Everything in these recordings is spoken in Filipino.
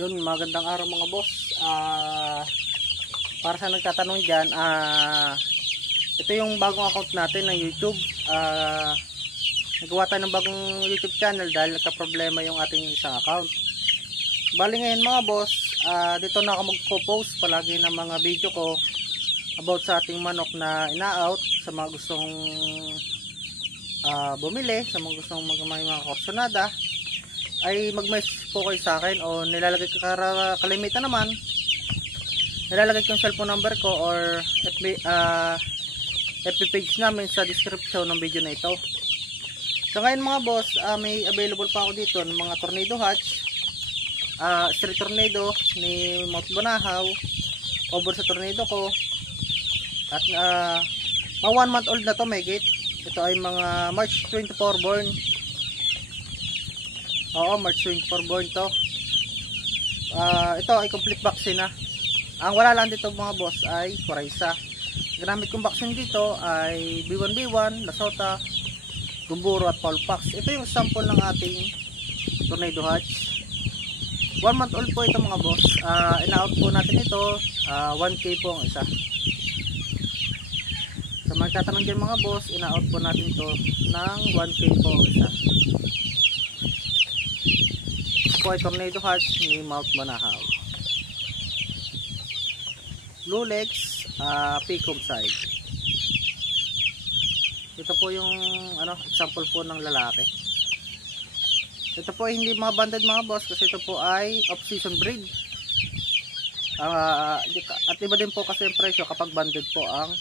Yun, magandang araw mga boss. Para sa nagtatanong dyan, ito yung bagong account natin ng YouTube. Nagawa tayo ng bagong YouTube channel dahil nagka-problema yung ating isang account. Bali ngayon mga boss, dito na ako magpo-post palagi ng mga video ko about sa ating manok na ina-out, sa mga gustong bumili, sa mga gustong may mga korsonada, ay mag-message po kayo sa akin, o nilalagay ko kalimitan naman, nilalagay ko yung cellphone number ko or FB page namin sa description ng video na ito. So ngayon mga boss, may available pa ako dito ng mga tornado hatch, street tornado ni Mount Banahaw, over sa tornado ko, at mga 1 month old na to, may gate. Ito ay mga March 24 born. Oo, March 24 born to. Ito ay complete vaccine na. Ang wala lang dito mga boss ay Coryza. Ginamit kong vaccine dito ay B1B1, Lasota, Gumboro at Paulpax. Ito yung sample ng ating tornado hatch. 1 month old po ito mga boss. Ina-out po natin ito, 1K po ang isa. Sa mga tatanong dyan mga boss, ina-out po natin ito ng 1K po ang isa. Po ay tornado hatch ni Mount Banahaw. Blue legs, picom side. Ito po yung example po ng lalaki. Ito po ay hindi mga banded mga boss, kasi ito po ay off-season breed. At iba din po kasi yung presyo kapag banded po ang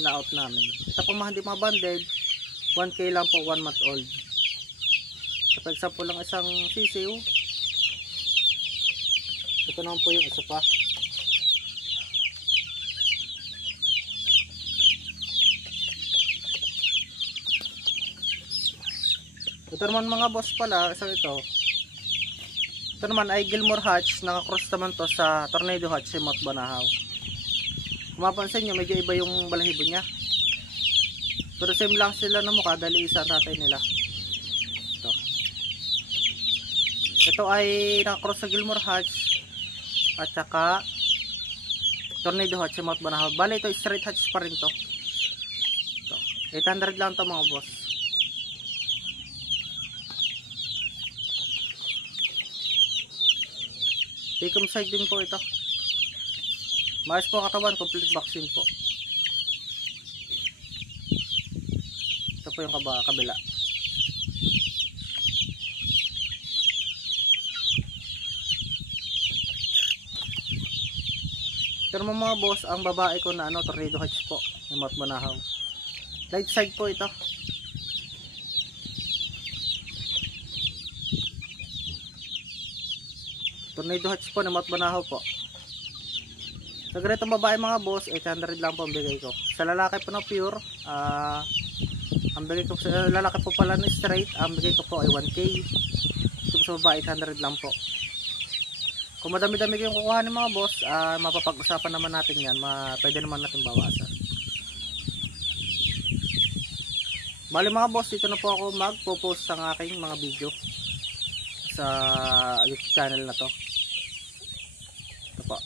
ina-out namin. Ito po hindi mga banded, 1K lang po, 1 month old. So, for example lang isang sisiw. Ito naman po yung isa pa. Ito naman mga boss pala, isang ito. Ito naman ay Gilmore hatch, nakakross naman to sa tornado hatch si Mount Banahaw. Kung mapansin nyo, medyo iba yung balahibo niya. Pero same lang sila na mukha dahil isa ang tatay nila. Ito ay nakakross sa Gilmore hatch at saka tornado hatch si Mount Banahaw. Bale ito straight hatch pa rin to. 800 lang to mga boss. Picom side din po ito. Maayos po katawan, complete vaccine po. Ito po yung kabila. Pero mga boss, ang babae ko na tornado hatch po ng Mount Banahaw. Light side po ito. Tornado hatch po ng Mount Banahaw po. Sa ganitong babae mga boss, 800 lang po ang bigay ko. Sa lalaki po na pure, ang bigay ko sa lalaki po pala na straight, ang bigay ko po ay 1K. Ito sa babae 800 lang po. Kung madami-dami yung kukuhanin mga boss, mapapag-usapan naman natin yan, pwede naman natin bawasan. Bali mga boss, dito na po ako magpo-post ng aking mga video sa YouTube channel na to. Ito po.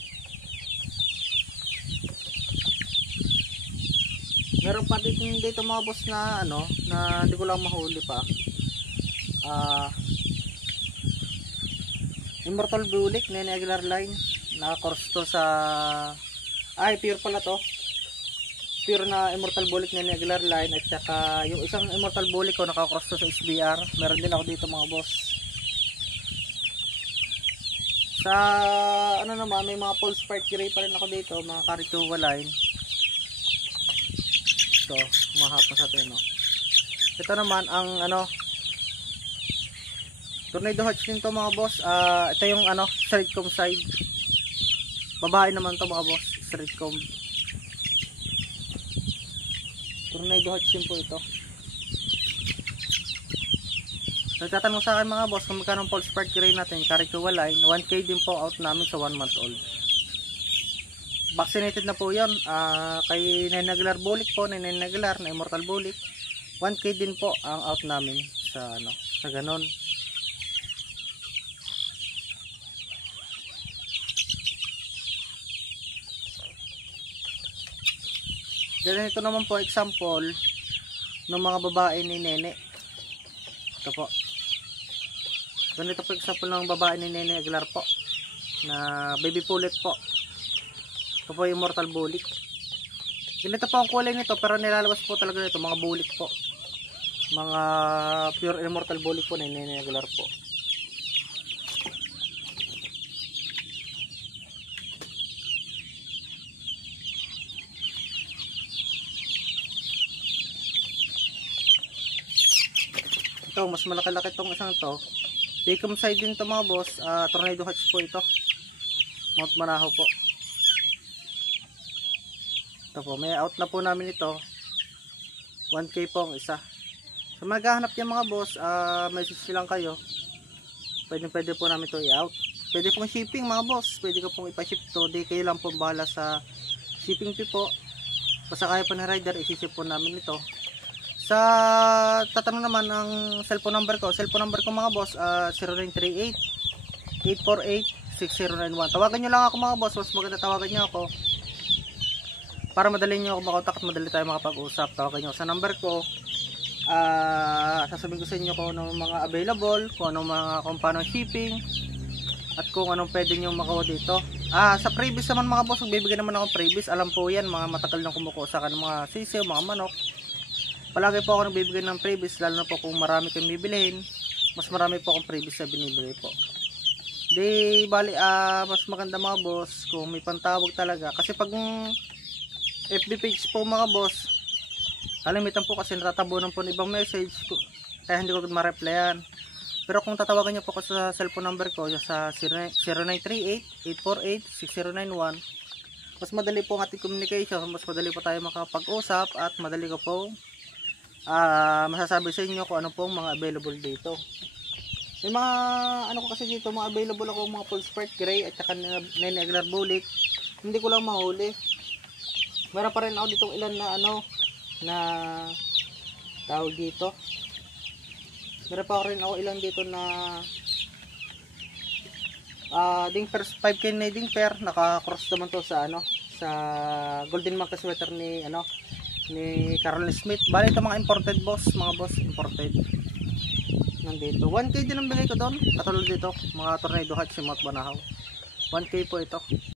Meron pa dito mga boss na na hindi ko lang mahuli pa. Immortal Bulik, Nene Aguilar line, naka-course to sa pure pala to. Pure na Immortal Bulik, Nene Aguilar line, at saka yung isang Immortal Bulik ko naka-cross to sa SBR. Meron din ako dito mga boss. Sa naman, may mga Pulse Spark Gray pa rin ako dito, mga Carituva line. Ito, mahapon sa atin, Ito naman ang tornado hatch din to mga boss. Ito yung straight comb side. Babae naman to mga boss, straight comb. Tornado hatch din po ito. Nagtatanong sa akin mga boss kung magkano ang Pulse Spark Gray natin, Carituva line, 1K din po out namin sa 1 month old. Vaccinated na po yun. Kay Nene Aguilar Bulik po, Nene Aguilar na Immortal Bulik, 1K din po ang out namin sa sa ganon. Ganito naman po example ng mga babae ni Nene. Ito po. Ganito po example ng babae ni Nene Aguilar po. Na baby pullet po. Ito po yung immortal bulik. Ganito po ang kulay nito, pero nilalabas po talaga nito mga bulik po. Mga pure immortal bulik po na Nene Aguilar po. Ito, mas malaki-laki itong isang to. Bacom side din ito mga boss. Tornado hatch po ito. Mount Manahaw po. Ito po, may out na po namin ito. 1K po ang isa. So maghahanap niya mga boss, message lang kayo. Pwede po namin ito i-out. Pwede pong shipping mga boss. Pwede ko pong ipaship to. Di kayo lang po bahala sa shipping fee po. Basta kaya po na rider, isiship po namin ito. Sa tatanong naman ang cellphone number ko mga boss, 0938-848-6091. Tawagan nyo lang ako mga boss, mas maganda tawagan nyo ako para madali nyo ako makontak at madali tayo makapag-usap. Tawagan nyo sa number ko. Sasabihin ko sa inyo kung anong mga available, kung paano shipping, at kung anong pwede nyo makuha dito. Sa previous naman mga boss, magbibigay naman ako previous. Alam po yan, mga matagal nang kumukuha sa akin, mga sisiw, mga manok. Palagi po ako nagbibigay ng previous, lalo na po kung marami kayong bibilihin, mas marami po akong previous na binibigay po. Di bali, mas maganda mga boss kung may pantawag talaga. Kasi pag FB page po mga boss, kalimitan po kasi natatabunan po ng ibang message, kaya hindi ko ma-replyan. Pero kung tatawagan nyo po ako sa cellphone number ko, sa 0938-848-6091, mas madali po ang ating communication, mas madali po tayo makapag-usap, at madali ko po masasabi sa inyo kung ano pong mga available dito. May mga ano ko kasi dito, mga available ako, mga full spurt gray at saka Nene Aguilar bulik. Hindi ko lang mahuli. Meron pa rin ako dito ilan na na tawag dito. Meron pa rin ako ilan dito na dingper, 5K na dingper, naka-cross naman to sa sa Golden Monkey sweater ni Carol Smith. Bali ito mga imported boss, mga boss imported. Nandito 1K din ang bigay ko doon. Katulad dito mga tornado hatch, Mount Manahaw, 1K po ito.